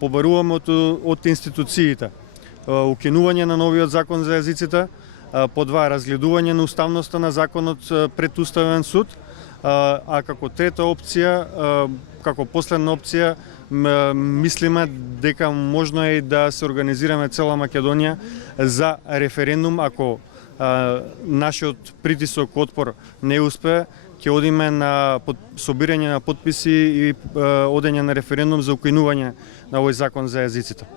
побаруваме од институциите. Укинување на новиот закон за езиците, по два, разгледување на уставноста на законот пред Уставен суд, а како трета опција, како последна опција, мислиме дека можно е да се организираме цела Македонија за референдум ако нашиот притисок, отпор не успее, ќе одиме на собирање на потписи и одење на референдум за укинување на овој закон за езиците.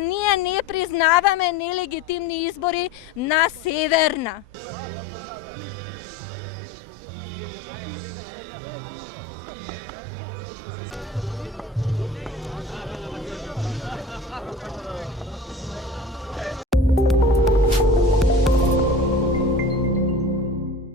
Ние не признаваме нелегитимни избори на Северна.